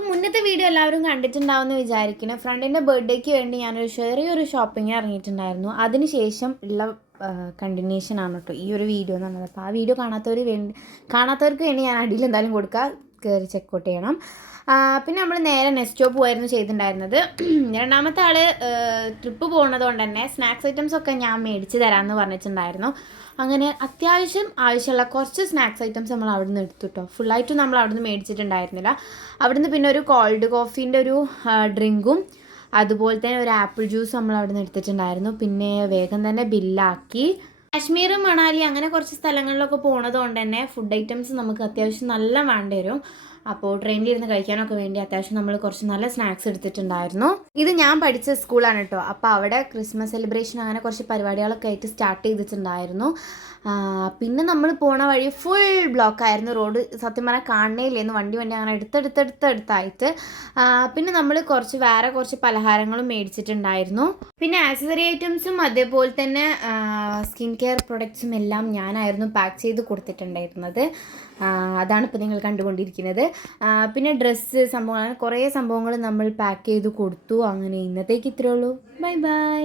അപ്പോൾ മുന്നത്തെ വീഡിയോ എല്ലാവരും കണ്ടിട്ടുണ്ടാവുമെന്ന് വിചാരിക്കുന്നു. ഫ്രണ്ടിൻ്റെ ബർത്ത്ഡേക്ക് വേണ്ടി ഞാനൊരു ചെറിയൊരു ഷോപ്പിംഗ് ഇറങ്ങിയിട്ടുണ്ടായിരുന്നു. അതിനുശേഷം ഉള്ള കണ്ടിന്യൂഷനാണ് കേട്ടോ ഈ ഒരു വീഡിയോ എന്ന് പറഞ്ഞത്. അപ്പോൾ ആ വീഡിയോ കാണാത്തവർക്ക് വേണ്ടി ഞാൻ അടിയിൽ എന്തായാലും കൊടുക്കുക, കയറി ചെക്കൗട്ട് ചെയ്യണം. പിന്നെ നമ്മൾ നേരെ നെസ്റ്റോ പോയിരുന്നു ചെയ്തിട്ടുണ്ടായിരുന്നത്. രണ്ടാമത്തെ ആൾ ട്രിപ്പ് പോകുന്നത് കൊണ്ട് തന്നെ സ്നാക്സ് ഐറ്റംസൊക്കെ ഞാൻ മേടിച്ച് തരാമെന്ന് പറഞ്ഞിട്ടുണ്ടായിരുന്നു. അങ്ങനെ അത്യാവശ്യം ആവശ്യമുള്ള കുറച്ച് സ്നാക്സ് ഐറ്റംസ് നമ്മൾ അവിടെ നിന്ന് എടുത്തു കേട്ടോ. ഫുള്ളായിട്ടും നമ്മൾ അവിടെ നിന്ന് മേടിച്ചിട്ടുണ്ടായിരുന്നില്ല. അവിടുന്ന് പിന്നെ ഒരു കോൾഡ് കോഫീൻ്റെ ഒരു ഡ്രിങ്കും അതുപോലെ തന്നെ ഒരു ആപ്പിൾ ജ്യൂസ് നമ്മൾ അവിടെ നിന്ന് എടുത്തിട്ടുണ്ടായിരുന്നു. പിന്നെ വേഗം തന്നെ ബില്ലാക്കി. കാശ്മീർ, മണാലി അങ്ങനെ കുറച്ച് സ്ഥലങ്ങളിലൊക്കെ പോണത് കൊണ്ട് തന്നെ ഫുഡ് ഐറ്റംസ് നമുക്ക് അത്യാവശ്യം നല്ല വേണ്ടി വരും. അപ്പോൾ ട്രെയിനിലിരുന്ന് കഴിക്കാനൊക്കെ വേണ്ടി അത്യാവശ്യം നമ്മൾ കുറച്ച് നല്ല സ്നാക്സ് എടുത്തിട്ടുണ്ടായിരുന്നു. ഇത് ഞാൻ പഠിച്ച സ്കൂളാണ് കേട്ടോ. അപ്പോൾ അവിടെ ക്രിസ്മസ് സെലിബ്രേഷൻ അങ്ങനെ കുറച്ച് പരിപാടികളൊക്കെ ആയിട്ട് സ്റ്റാർട്ട് ചെയ്തിട്ടുണ്ടായിരുന്നു. പിന്നെ നമ്മൾ പോണ വഴി ഫുൾ ബ്ലോക്കായിരുന്നു. റോഡ് സത്യം പറഞ്ഞാൽ കാണണേയില്ലായിരുന്നു. വണ്ടി അങ്ങനെ എടുത്തായിട്ട്. പിന്നെ നമ്മൾ വേറെ കുറച്ച് പലഹാരങ്ങളും മേടിച്ചിട്ടുണ്ടായിരുന്നു. പിന്നെ ആക്സസറി ഐറ്റംസും അതേപോലെ തന്നെ സ്കിൻ കെയർ പ്രൊഡക്ട്സും എല്ലാം ഞാനായിരുന്നു പാക്ക് ചെയ്ത് കൊടുത്തിട്ടുണ്ടായിരുന്നത്. അതാണ് ഇപ്പോൾ നിങ്ങൾ കണ്ടുകൊണ്ടിരിക്കുന്നത്. പിന്നെ ഡ്രസ്സ് സംഭവങ്ങൾ, കുറേ സംഭവങ്ങൾ നമ്മൾ പാക്ക് ചെയ്ത് കൊടുത്തു. അങ്ങനെ ഇന്നത്തേക്ക് ഇത്രയേ ഉള്ളൂ. Bye bye.